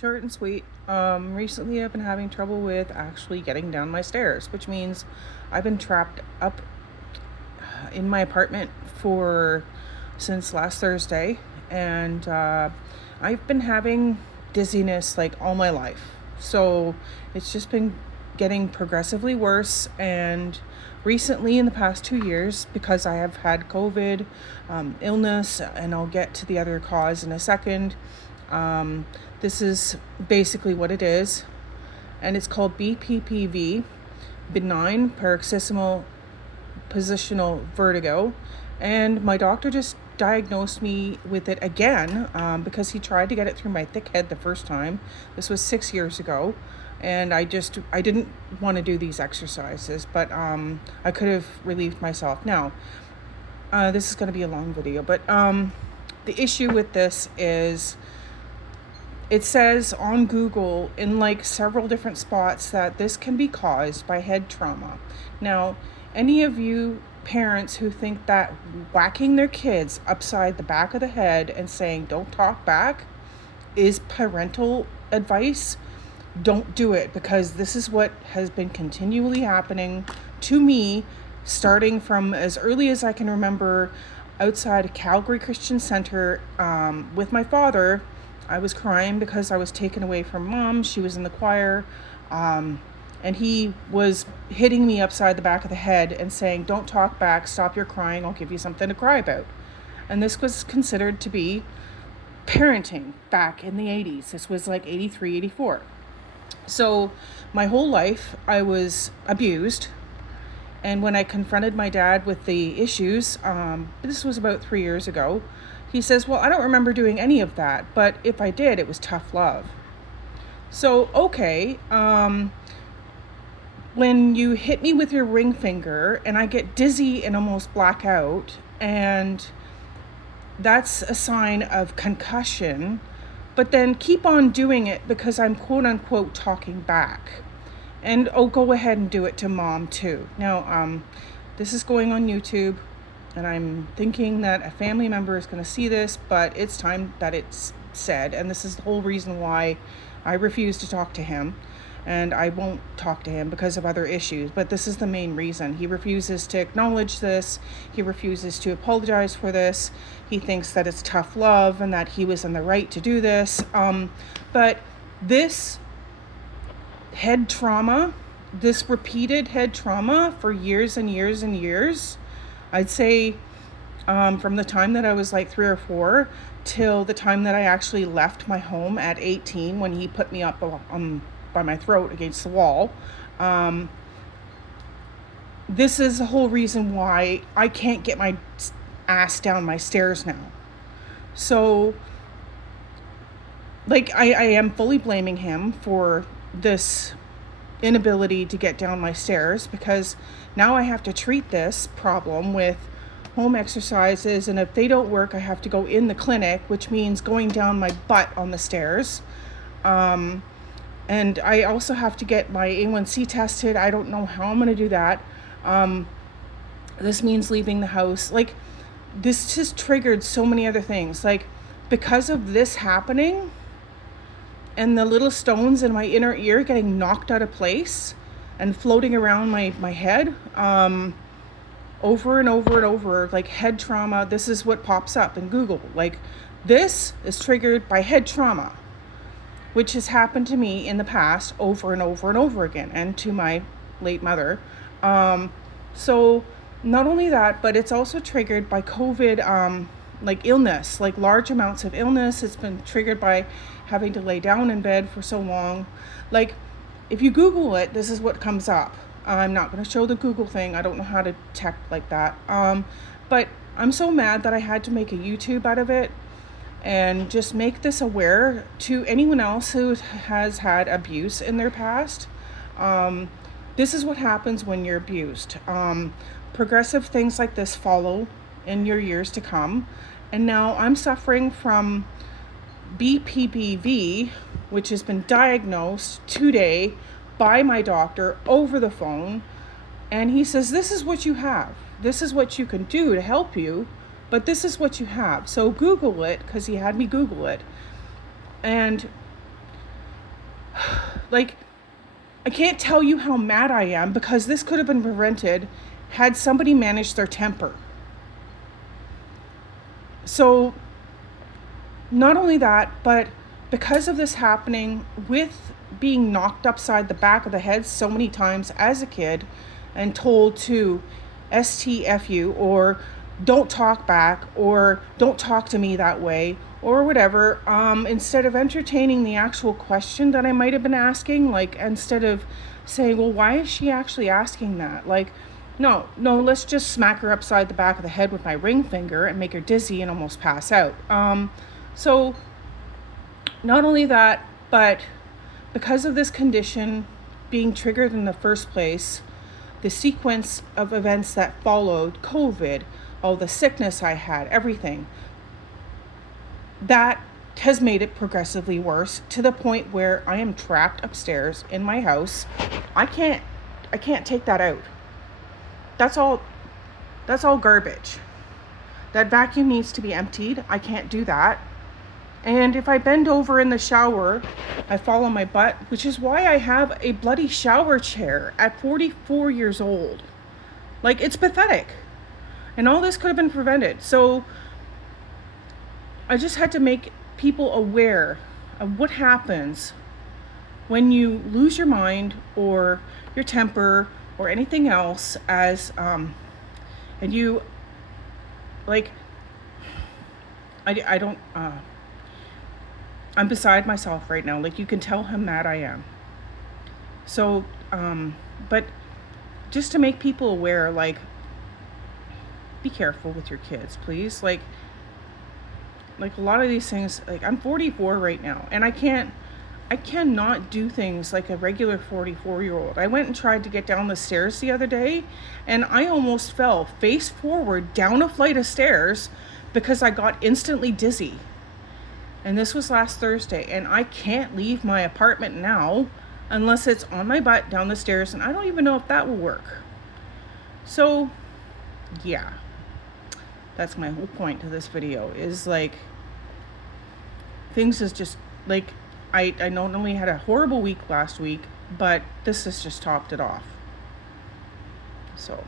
Short and sweet. Recently I've been having trouble with actually getting down my stairs, which means I've been trapped up in my apartment for since last Thursday, and I've been having dizziness like all my life. So it's just been getting progressively worse, and recently in the past 2 years, because I have had COVID, illness, and I'll get to the other cause in a second. um, this is basically what it is, and it's called BPPV, benign paroxysmal positional vertigo. And my doctor just diagnosed me with it again, because he tried to get it through my thick head the first time. This was 6 years ago. And I didn't want to do these exercises, but I could have relieved myself. Now, this is going to be a long video, but the issue with this is it says on Google in like several different spots that this can be caused by head trauma. Now, any of you parents who think that whacking their kids upside the back of the head and saying don't talk back is parental advice, don't do it, because this is what has been continually happening to me starting from as early as I can remember outside Calgary Christian Center, with my father. I was crying because I was taken away from mom. She was in the choir. And he was hitting me upside the back of the head and saying, don't talk back, stop your crying, I'll give you something to cry about. And this was considered to be parenting back in the 80s. This was like 83, 84. So my whole life I was abused. And when I confronted my dad with the issues, this was about 3 years ago, he says, well, I don't remember doing any of that, but if I did, it was tough love. So, okay, when you hit me with your ring finger and I get dizzy and almost black out, and that's a sign of concussion, but then keep on doing it because I'm quote unquote talking back. And go ahead and do it to mom too. Now, this is going on YouTube, and I'm thinking that a family member is going to see this, but it's time that it's said. And this is the whole reason why I refuse to talk to him. And I won't talk to him because of other issues. But this is the main reason. He refuses to acknowledge this. He refuses to apologize for this. He thinks that it's tough love and that he was in the right to do this. But this head trauma, this repeated head trauma for years and years and years, I'd say from the time that I was like 3 or 4 till the time that I actually left my home at 18, when he put me up by my throat against the wall. This is the whole reason why I can't get my ass down my stairs now. So, like, I am fully blaming him for this inability to get down my stairs, because now I have to treat this problem with home exercises, and if they don't work, I have to go in the clinic, which means going down my butt on the stairs. And I also have to get my A1C tested. I don't know how I'm going to do that. This means leaving the house. Like, this just triggered so many other things. Like, because of this happening and the little stones in my inner ear getting knocked out of place and floating around my head, over and over and over, like head trauma, this is what pops up in Google. Like, this is triggered by head trauma, which has happened to me in the past over and over and over again, and to my late mother. So not only that, but it's also triggered by COVID, like illness, like large amounts of illness. It's been triggered by having to lay down in bed for so long. Like, if you Google it, this is what comes up. I'm not going to show the Google thing. I don't know how to tech like that. But I'm so mad that I had to make a YouTube out of it and just make this aware to anyone else who has had abuse in their past. This is what happens when you're abused. Progressive things like this follow in your years to come. And now I'm suffering from BPPV, which has been diagnosed today by my doctor over the phone. And he says, this is what you have. This is what you can do to help you, but this is what you have. So Google it, because he had me Google it. And Like, I can't tell you how mad I am because this could have been prevented had somebody managed their temper. So, not only that, but because of this happening, with being knocked upside the back of the head so many times as a kid and told to STFU or don't talk back or don't talk to me that way or whatever, instead of entertaining the actual question that I might have been asking, like instead of saying, well, why is she actually asking that? Like, no, let's just smack her upside the back of the head with my ring finger and make her dizzy and almost pass out. So not only that, but because of this condition being triggered in the first place, the sequence of events that followed COVID, all the sickness I had, everything, that has made it progressively worse to the point where I am trapped upstairs in my house. I can't take that out. That's all garbage. That vacuum needs to be emptied. I can't do that. And if I bend over in the shower, I fall on my butt, which is why I have a bloody shower chair at 44 years old. Like, it's pathetic. And all this could have been prevented. So I just had to make people aware of what happens when you lose your mind or your temper or anything else as and you, like, I don't I'm beside myself right now. Like, you can tell how mad I am. So but just to make people aware, like, be careful with your kids, please. Like a lot of these things, like, I'm 44 right now, and I cannot do things like a regular 44-year-old. I went and tried to get down the stairs the other day, and I almost fell face forward down a flight of stairs because I got instantly dizzy. And this was last Thursday, and I can't leave my apartment now unless it's on my butt down the stairs, and I don't even know if that will work. So, yeah. That's my whole point to this video, is like, things is just like, I not only had a horrible week last week, but this has just topped it off. So